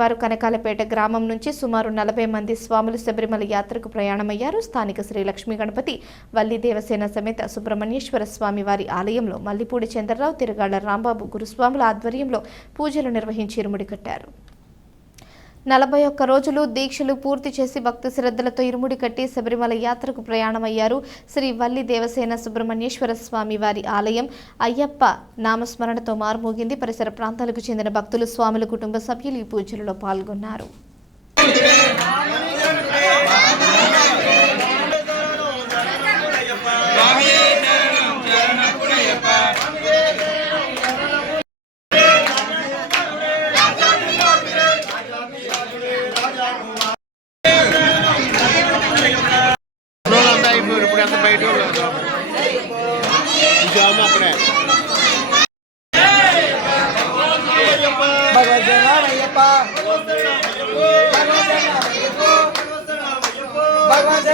వారు కనకాలపేట గ్రామం నుంచి సుమారు నలభై మంది స్వాములు శబరిమల యాత్రకు ప్రయాణమయ్యారు స్థానిక శ్రీ లక్ష్మీ గణపతి వల్లి దేవసేన సమేత సుబ్రహ్మణ్యేశ్వర స్వామి వారి ఆలయంలో మల్లిపూడి చంద్రరావు తిరగాళ్ల రాంబాబు గురుస్వాముల ఆధ్వర్యంలో పూజలు నిర్వహించి ఇరుముడి కట్టారు నలభై ఒక్క రోజులు దీక్షలు పూర్తి చేసి భక్తి శ్రద్ధలతో ఇరుముడి కట్టి శబరిమల యాత్రకు ప్రయాణమయ్యారు శ్రీ వల్లి దేవసేన సుబ్రహ్మణ్యేశ్వర స్వామి వారి ఆలయం అయ్యప్ప నామస్మరణతో మారుమోగింది పరిసర ప్రాంతాలకు చెందిన భక్తులు స్వాముల కుటుంబ సభ్యులు ఈ పూజలలో పాల్గొన్నారు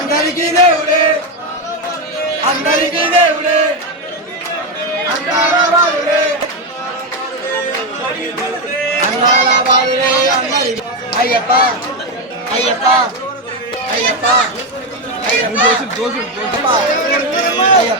అందరికీ దేవుడే అందరికీ దేవుడే అయ్యప్ప అయ్యప్ప అయ్యప్ప అయ్యప్ప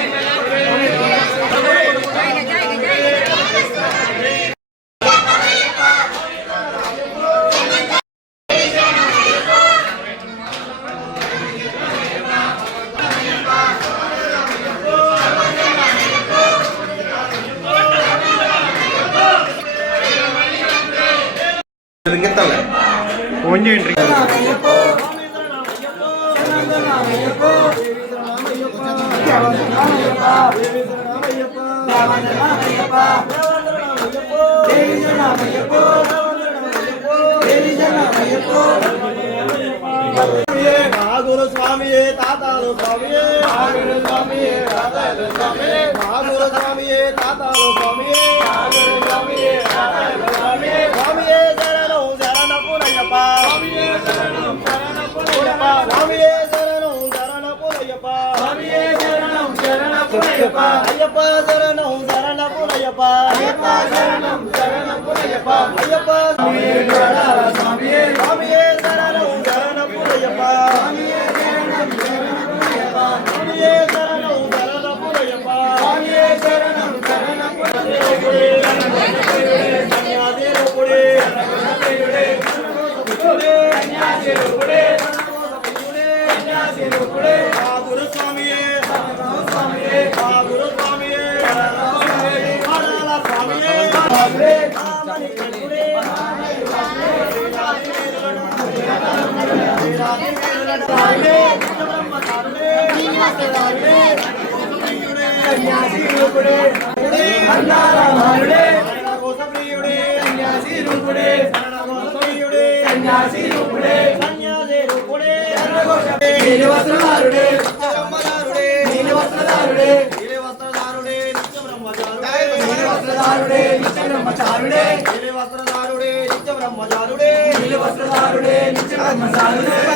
கொஞ்சம் இன்ட்ரி ஐயோ ஐயோ ஐயோ ஸ்வாமியே தாத்தாலு சுவாமியே ஸ்வாமியே தாத்தாலு சுவாமியே ஸ்வாமியே தாத்தாலு சுவாமியே சாமி నిత్య బ్రహ్మచారుడే నిత్య బ్రహ్మచారుడే నిత్య బ్రహ్మచారుడే నిత్య బ్రహ్మచారుడే